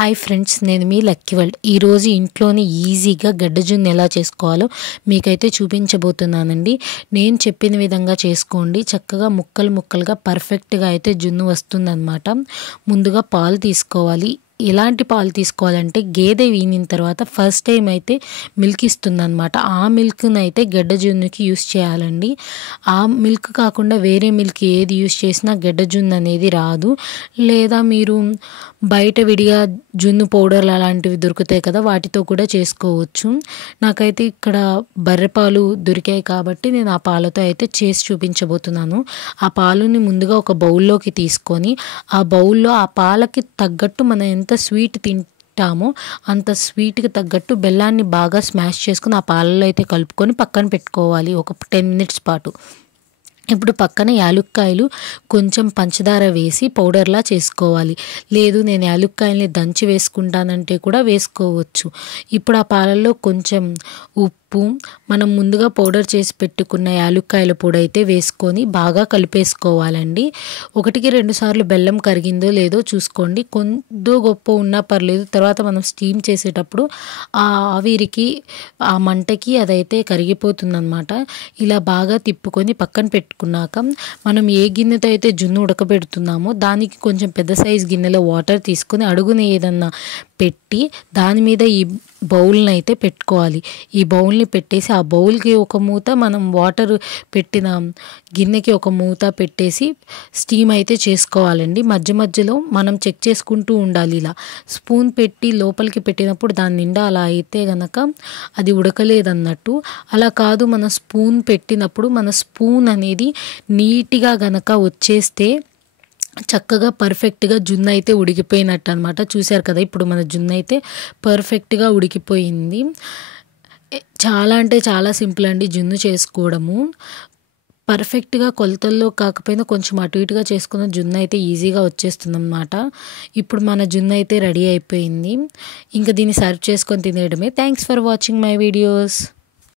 Hi friends, నేను మీ lucky world. ఈరోజు ఇంట్లోనే ఈజీగా గడ్డ జున్ను ఎలా చేసుకోవాలో మీకైతే చూపించబోతున్నానండి. నేను చెప్పిన విధంగా చేసుకోండి. చక్కగా ముక్కలు ముక్కలుగా పర్ఫెక్ట్గా అయితే జున్ను వస్తుందన్నమాట. ముందుగా పాలు తీసుకోవాలి. ఎలాంటి పాలు తీసుకోవాలంటే గేదె వీనిన తర్వాత ఫస్ట్ టైం అయితే మిల్క్ ఇస్తుందన్నమాట. ఆ మిల్క్ని అయితే గడ్డ జున్నుకి యూస్ చేయాలండి. ఆ మిల్క్ కాకుండా వేరే మిల్క్ ఏది యూస్ చేసినా గడ్డ జున్ను అనేది రాదు. లేదా మీరు బయట విడిగా జున్ను పౌడర్లు అలాంటివి దొరుకుతాయి కదా, వాటితో కూడా చేసుకోవచ్చు. నాకైతే ఇక్కడ బర్రెపాలు దొరికాయి కాబట్టి నేను ఆ పాలతో అయితే చేసి చూపించబోతున్నాను. ఆ పాలుని ముందుగా ఒక బౌల్లోకి తీసుకొని ఆ బౌల్లో ఆ పాలకి తగ్గట్టు మనం ఎంత స్వీట్ తింటామో అంత స్వీట్కి తగ్గట్టు బెల్లాన్ని బాగా స్మాష్ చేసుకుని ఆ పాలలో అయితే కలుపుకొని పక్కన పెట్టుకోవాలి ఒక 10 మినిట్స్ పాటు. ఇప్పుడు పక్కన యాలుక్కాయలు కొంచెం పంచదార వేసి పౌడర్లా చేసుకోవాలి. లేదు నేను యాలుక్కాయల్ని దంచి వేసుకుంటానంటే కూడా వేసుకోవచ్చు. ఇప్పుడు ఆ పాలల్లో కొంచెం ఉప్పు, మనం ముందుగా పౌడర్ చేసి పెట్టుకున్న యాలుక్కాయల పొడి అయితే వేసుకొని బాగా కలిపేసుకోవాలండి. 1-2 సార్లు బెల్లం కరిగిందో లేదో చూసుకోండి. కొంచెం గొప్ప ఉన్నా పర్లేదు. తర్వాత మనం స్టీమ్ చేసేటప్పుడు ఆ ఆవిరికి ఆ మంటకి అదైతే కరిగిపోతుందన్నమాట. ఇలా బాగా తిప్పుకొని పక్కన పెట్టుకున్నాక మనం ఏ గిన్నెతో అయితే జున్ను ఉడకబెడుతున్నామో దానికి కొంచెం పెద్ద సైజు గిన్నెలో వాటర్ తీసుకొని అడుగున ఏదన్నా పెట్టి దాని మీద ఈ బౌల్ని అయితే పెట్టుకోవాలి. ఈ బౌల్ని పెట్టేసి ఆ బౌల్కి ఒక మూత, మనం వాటర్ పెట్టిన గిన్నెకి ఒక మూత పెట్టేసి స్టీమ్ అయితే చేసుకోవాలండి. మధ్య మధ్యలో మనం చెక్ చేసుకుంటూ ఉండాలి. ఇలా స్పూన్ పెట్టి లోపలికి పెట్టినప్పుడు దాని నిండా అలా అయితే గనక అది ఉడకలేదన్నట్టు. అలా కాదు, మన స్పూన్ పెట్టినప్పుడు మన స్పూన్ అనేది నీట్గా గనక వచ్చేస్తే చక్కగా పర్ఫెక్ట్గా జున్ను అయితే ఉడికిపోయినట్టు అనమాట. చూశారు కదా, ఇప్పుడు మన జున్ను అయితే పర్ఫెక్ట్గా ఉడికిపోయింది. చాలా అంటే చాలా సింపుల్ అండి జున్ను చేసుకోవడము. పర్ఫెక్ట్గా కొలతల్లో కాకపోయినా కొంచెం అటు ఇటుగా చేసుకున్న జున్ను అయితే ఈజీగా వచ్చేస్తుంది అన్నమాట. ఇప్పుడు మన జున్ను అయితే రెడీ అయిపోయింది. ఇంకా దీన్ని సర్వ్ చేసుకొని తినేయడమే. Thanks for watching my videos.